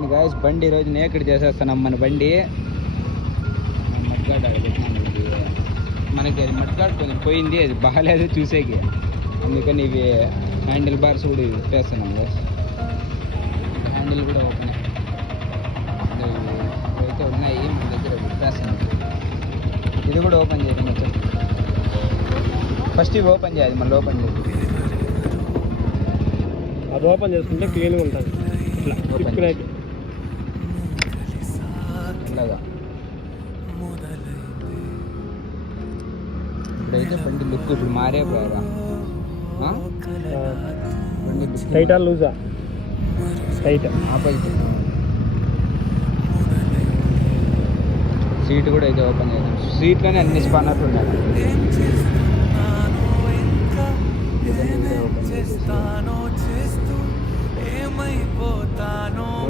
చూడండి గాయస్, బండి ఈరోజు నేకడ్ చేసేస్తున్నాం. మన బండి మడ్గాడ్ పెట్టినాను. మనకి అది మడ్గాడ్ కొంచెం పోయింది, అది బాగాలేదు చూసేకి, అందుకని ఇవి హ్యాండిల్ బార్స్ కూడా విప్పేస్తున్నాం గాయస్. హ్యాండిల్ కూడా ఓపెన్ అయితే ఉన్నాయి మన దగ్గర, విప్పేస్తున్నాం. ఇది కూడా ఓపెన్ చేయడం వచ్చాం. ఫస్ట్ ఇవి ఓపెన్ చేయాలి, మళ్ళీ ఓపెన్ చేయాలి. అది ఓపెన్ చేసుకుంటే క్లీన్గా ఉంటుంది. ఇట్లా ఇలాగా ఇప్పుడైతే బండి లుక్ ఇప్పుడు మారే పోయారా? బండి టైటా లూజా? టైట్. ఆపోజిట్ సీట్ కూడా అయితే ఓపెన్ చేద్దాం. సీట్లోనే అన్ని స్పానర్లు ఉన్నాయి. ఓపెన్ చేసి